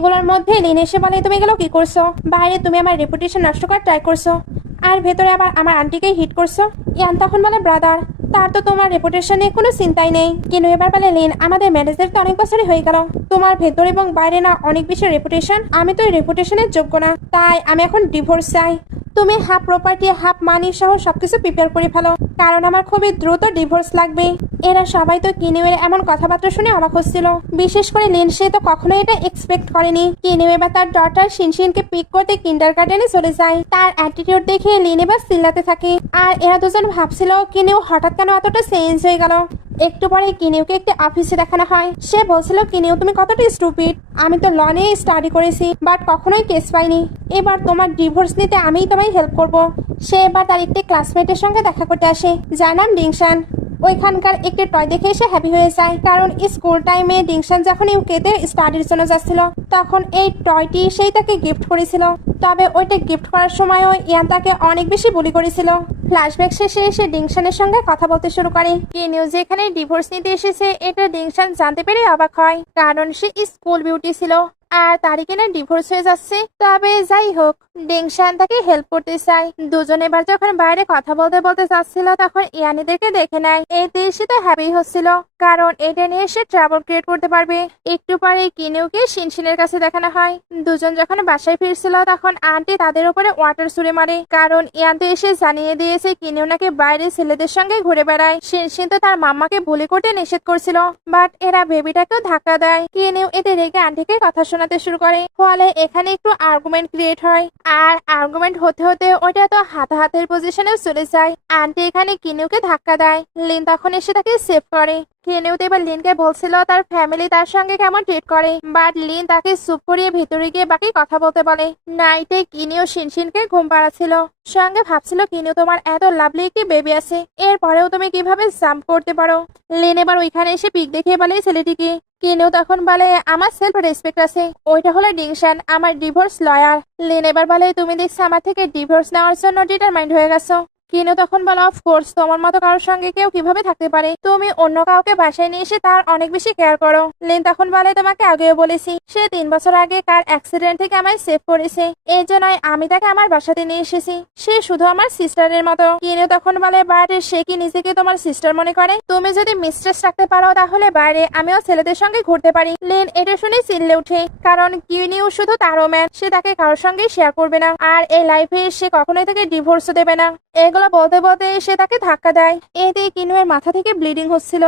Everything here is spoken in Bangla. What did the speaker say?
এগুলোর মধ্যে লিন এসে বলে, তুমি এগুলো কি করছো? বাইরে তুমি আমার রেপুটেশন নষ্ট করার ট্রাই করছো, আর ভেতরে আবার আমার আন্টিকেই হিট করছো। ইয়ান তখন বলে, ব্রাদার, তার তো তোমার রেপুটেশন নিয়ে কোনো চিন্তাই নেই। কিন্তু এবার বলে, লিন, আমাদের ম্যারেজের তো অনেক বছরই হয়ে গেল, তোমার ভেতর এবং বাইরে না অনেক বেশি রেপুটেশন, আমি তো এই রেপুটেশনের যোগ্য না, তাই আমি এখন ডিভোর্স চাই। তুমি হাফ প্রপার্টি হাফ মানি সহ সবকিছু প্রিপেয়ার করে ফেলো, কারণ আমার খুবই দ্রুত ডিভোর্স লাগবে। এরা সবাই তো কিনিউয়ের এমন কথাবার্তা শুনে অবাক হচ্ছিল, বিশেষ করে লিন। সে তো কখনো এটা এক্সপেক্ট করেনি। কিনিউ এবার তার ডটার শিনশিনকে পিক করতে কিন্ডার গার্ডেনে চলে যায়। তার অ্যাটিটিউড দেখে লিন এবার চিল্লাতে থাকে, আর এরা দুজন ভাবছিল কিনিউ হঠাৎ কেন এতটা চেঞ্জ হয়ে গেল। একটু পরে কিনিউকে একটি অফিসে দেখানো হয়। সে বলছিল, কিনিউ, তুমি কতটা স্টুপিড, আমি তো ল নিয়ে স্টাডি করেছি, বাট কখনোই কেস পাইনি। এবার তোমার ডিভোর্স নিতে আমিই তোমায় হেল্প করব। সে এবার তার একটি ক্লাসমেটের সঙ্গে দেখা করতে আসে, যার নাম ডিংশান। ওইখানকার একটি টয় দেখে এসে হ্যাপি হয়ে যায়, কারণ স্কুল টাইমে ডিংশান যখন ইউকেতে স্টাডির জন্য যাচ্ছিল, তখন এই টয়টি সেই তাকে গিফট করেছিল। তবে ওইটা গিফট করার সময়ও ইয়ান তাকে অনেক বেশি বুলি করেছিল। ফ্ল্যাশব্যাক শেষে এসে ডিংশানের সঙ্গে কথা বলতে শুরু করে। কিনিউ যেখানে ডিভোর্স নিতে এসেছে এটা ডিংশান জানতে পেরে অবাক হয়, কারণ সে স্কুল বিউটি ছিল, আর তারই কিনা ডিভোর্স হয়ে যাচ্ছে। তবে যাই হোক, ডিংশান তাকে হেল্প করতে চায়। দুজন এবার যখন বাইরে কথা বলতে বলতে যাচ্ছিল, তখন ইয়ানিদেরকে দেখে নেয়। এতে সে তো হ্যাপি হচ্ছিল, কারণ এটা নিয়ে সে ট্রাবল ক্রিয়েট করতে পারবে। একটু পরে কিনিউকে শিনশিনের কাছে দেখানো হয়। দুজন যখন বাসায় ফিরছিল, তখন আন্টি তাদের উপরে ওয়াটার ছুড়ে মারে, কারণ ইয়ান তো এসে জানিয়ে দিয়েছে কিনিউ নাকি বাইরে ছেলেদের সঙ্গে ঘুরে বেড়ায়। শিনশিন তো তার মাম্মাকে বুলি করতে নিষেধ করছিল, বাট এরা বেবিটাকেও ধাক্কা দেয়। কিনিউ এতে রেগে আন্টিকে কথা শোনাতে শুরু করে, ফলে এখানে একটু আর্গুমেন্ট ক্রিয়েট হয়। আর আর্গুমেন্ট হতে হতে ওইটা তো হাতাহাতের পজিশনে চলে যায়। আন্টি এখানে কিনিউকে ধাক্কা দেয়। লিন তখন এসে তাকে সেভ করে। কিনিউ তো এবার লিনকে বলছিল তার ফ্যামিলি তার সঙ্গে কেমন ট্রিট করে, বাট লিন তাকে চুপ করিয়ে ভিতরে গিয়ে বাকি কথা বলতে বলে। নাইটে কিনিউ শিনশিনকে ঘুম পাড়াচ্ছিল, সঙ্গে ভাবছিল, কিনিউ, তোমার এত লাভলি একটি বেবি আছে, এরপরেও তুমি কিভাবে জাম্প করতে পারো? লিন এবার ওইখানে এসে পিক দেখিয়ে বলে ছেলেটিকে। কিনিউ তখন বলে, আমার সেলফ রেসপেক্ট আছে, ওইটা হলো ডিংশান, আমার ডিভোর্স লয়ার। লিন এবার বলে, তুমি দেখছি আমার থেকে ডিভোর্স নেওয়ার জন্য ডিটারমাইন্ড হয়ে গেছো। কিনিউ তখন বলো, অফকোর্স, তোমার মতো কারোর সঙ্গে কেউ কিভাবে থাকতে পারে? তুমি অন্য কাউকে বাসায় নিয়ে এসে তার অনেক বেশি কেয়ার করো। লিন তখন বলে, তোমাকে আগেও বলেছি, সে 3 বছর আগে কার অ্যাক্সিডেন্ট থেকে আমায় সেভ করেছে, এই জন্যই আমি তাকে আমার বাসাতে নিয়ে এসেছি, সে শুধু আমার সিস্টারের মতো। কিনিউ তখন বলে, বাট সে কি নিজেকে তোমার সিস্টার মনে করে? তুমি যদি মিস্ট্রেস রাখতে পারো, তাহলে বাইরে আমিও ছেলেদের সঙ্গে ঘুরতে পারি। লিন এটা শুনে চিল্লে উঠে, কারণ কিনিউ শুধু তারও ম্যান, সে তাকে কারোর সঙ্গে শেয়ার করবে না, আর এই লাইফে সে কখনোই তাকে ডিভোর্সও দেবে না। এগুলো বলতে বলতে সে তাকে ধাক্কা দেয়। এতে কিনুয়ের মাথা থেকে ব্লিডিং হচ্ছিল।